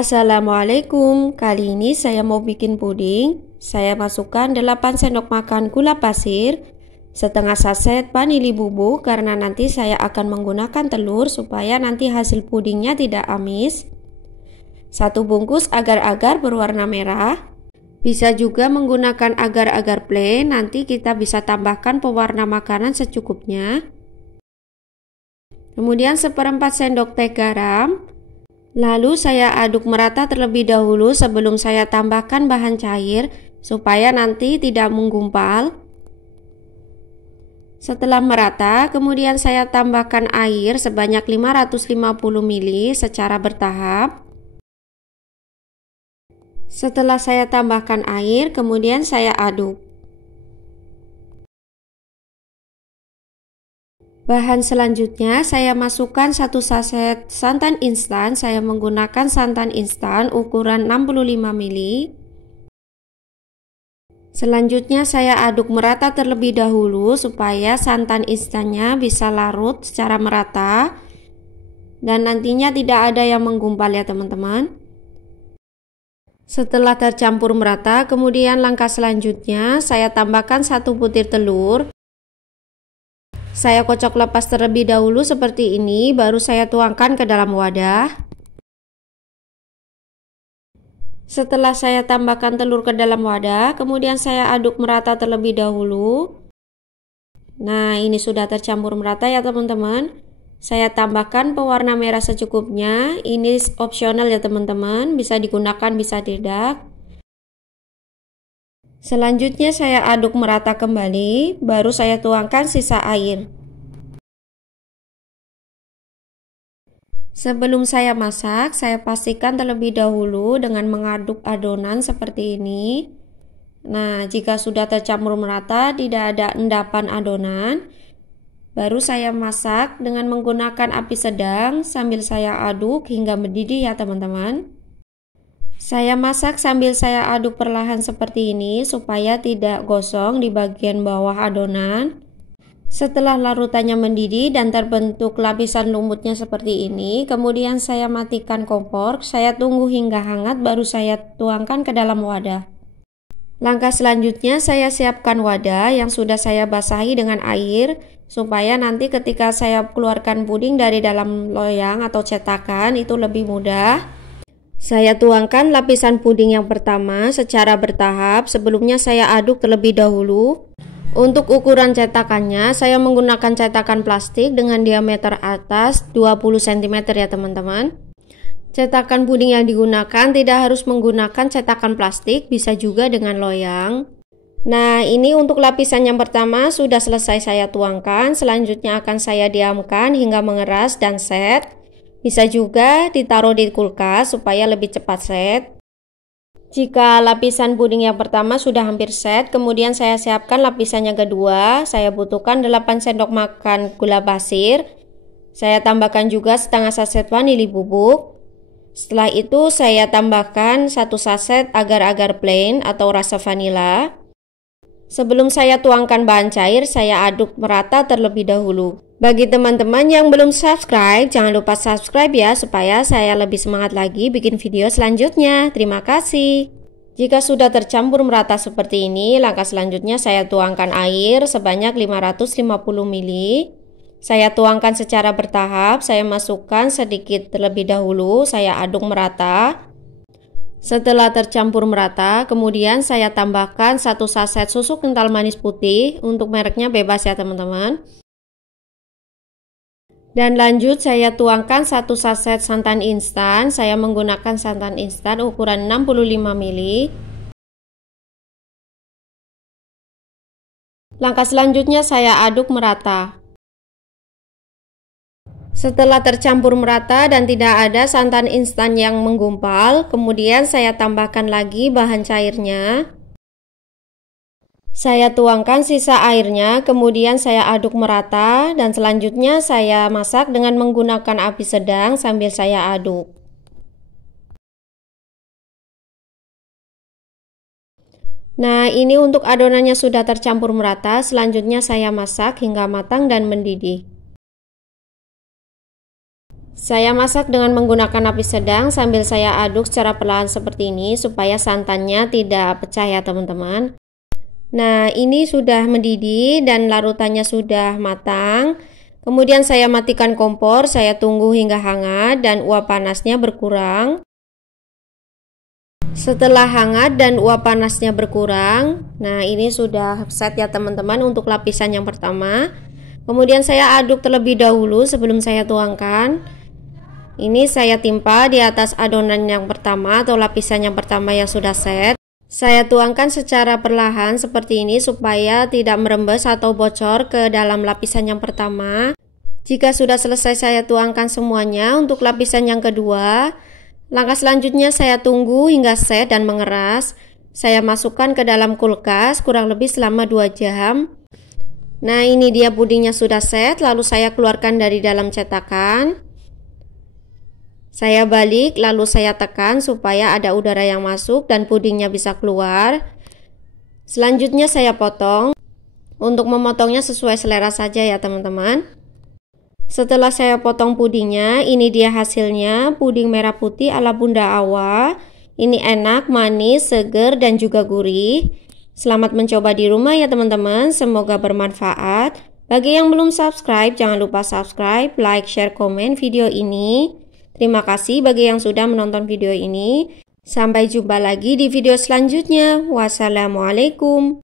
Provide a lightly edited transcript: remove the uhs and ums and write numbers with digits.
Assalamualaikum, kali ini saya mau bikin puding. Saya masukkan 8 sendok makan gula pasir, setengah saset vanili bubuk karena nanti saya akan menggunakan telur supaya nanti hasil pudingnya tidak amis. 1 bungkus agar-agar berwarna merah. Bisa juga menggunakan agar-agar plain, nanti kita bisa tambahkan pewarna makanan secukupnya. Kemudian 1/4 sendok teh garam. Lalu saya aduk merata terlebih dahulu sebelum saya tambahkan bahan cair supaya nanti tidak menggumpal. Setelah merata, kemudian saya tambahkan air sebanyak 550 ml secara bertahap. Setelah saya tambahkan air, kemudian saya aduk. Bahan selanjutnya saya masukkan 1 saset santan instan. Saya menggunakan santan instan ukuran 65 ml. Selanjutnya saya aduk merata terlebih dahulu supaya santan instannya bisa larut secara merata dan nantinya tidak ada yang menggumpal ya teman-teman. Setelah tercampur merata, kemudian langkah selanjutnya saya tambahkan 1 butir telur. Saya kocok lepas terlebih dahulu seperti ini, baru saya tuangkan ke dalam wadah. Setelah saya tambahkan telur ke dalam wadah, kemudian saya aduk merata terlebih dahulu. Nah, ini sudah tercampur merata ya teman-teman. Saya tambahkan pewarna merah secukupnya. Ini opsional ya teman-teman, bisa digunakan bisa tidak. Selanjutnya saya aduk merata kembali, baru saya tuangkan sisa air. Sebelum saya masak, saya pastikan terlebih dahulu dengan mengaduk adonan seperti ini. Nah, jika sudah tercampur merata, tidak ada endapan adonan, baru saya masak dengan menggunakan api sedang sambil saya aduk hingga mendidih ya teman-teman. Saya masak sambil saya aduk perlahan seperti ini supaya tidak gosong di bagian bawah adonan. Setelah larutannya mendidih dan terbentuk lapisan lumutnya seperti ini, kemudian saya matikan kompor, saya tunggu hingga hangat baru saya tuangkan ke dalam wadah. Langkah selanjutnya saya siapkan wadah yang sudah saya basahi dengan air supaya nanti ketika saya keluarkan puding dari dalam loyang atau cetakan itu lebih mudah. Saya tuangkan lapisan puding yang pertama secara bertahap, sebelumnya saya aduk terlebih dahulu. Untuk ukuran cetakannya, saya menggunakan cetakan plastik dengan diameter atas 20 cm ya teman-teman. Cetakan puding yang digunakan tidak harus menggunakan cetakan plastik, bisa juga dengan loyang. Nah, ini untuk lapisan yang pertama sudah selesai saya tuangkan, selanjutnya akan saya diamkan hingga mengeras dan set. Bisa juga ditaruh di kulkas supaya lebih cepat set. Jika lapisan puding yang pertama sudah hampir set, kemudian saya siapkan lapisan yang kedua. Saya butuhkan 8 sendok makan gula pasir. Saya tambahkan juga setengah saset vanili bubuk. Setelah itu saya tambahkan 1 saset agar-agar plain atau rasa vanila. Sebelum saya tuangkan bahan cair, saya aduk merata terlebih dahulu. Bagi teman-teman yang belum subscribe, jangan lupa subscribe ya supaya saya lebih semangat lagi bikin video selanjutnya. Terima kasih. Jika sudah tercampur merata seperti ini, langkah selanjutnya saya tuangkan air sebanyak 550 ml. Saya tuangkan secara bertahap, saya masukkan sedikit terlebih dahulu, saya aduk merata. Setelah tercampur merata, kemudian saya tambahkan 1 saset susu kental manis putih, untuk mereknya bebas ya teman-teman. Dan lanjut saya tuangkan 1 saset santan instan. Saya menggunakan santan instan ukuran 65 ml. Langkah selanjutnya saya aduk merata. Setelah tercampur merata dan tidak ada santan instan yang menggumpal, kemudian saya tambahkan lagi bahan cairnya. Saya tuangkan sisa airnya, kemudian saya aduk merata dan selanjutnya saya masak dengan menggunakan api sedang sambil saya aduk. Nah, ini untuk adonannya sudah tercampur merata, selanjutnya saya masak hingga matang dan mendidih. Saya masak dengan menggunakan api sedang sambil saya aduk secara perlahan seperti ini supaya santannya tidak pecah ya teman-teman. Nah, ini sudah mendidih dan larutannya sudah matang. Kemudian saya matikan kompor, saya tunggu hingga hangat dan uap panasnya berkurang. Setelah hangat dan uap panasnya berkurang, nah ini sudah set ya teman-teman untuk lapisan yang pertama. Kemudian saya aduk terlebih dahulu sebelum saya tuangkan. Ini saya timpa di atas adonan yang pertama atau lapisan yang pertama yang sudah set. Saya tuangkan secara perlahan seperti ini supaya tidak merembes atau bocor ke dalam lapisan yang pertama. Jika sudah selesai saya tuangkan semuanya untuk lapisan yang kedua. Langkah selanjutnya saya tunggu hingga set dan mengeras. Saya masukkan ke dalam kulkas kurang lebih selama 2 jam. Nah ini dia pudingnya sudah set, lalu saya keluarkan dari dalam cetakan. Saya balik lalu saya tekan supaya ada udara yang masuk dan pudingnya bisa keluar. Selanjutnya saya potong. Untuk memotongnya sesuai selera saja ya teman-teman. Setelah saya potong pudingnya, ini dia hasilnya, puding merah putih ala Bunda Awa. Ini enak, manis, seger, dan juga gurih. Selamat mencoba di rumah ya teman-teman, semoga bermanfaat. Bagi yang belum subscribe, jangan lupa subscribe, like, share, komen video ini. Terima kasih bagi yang sudah menonton video ini. Sampai jumpa lagi di video selanjutnya. Wassalamualaikum.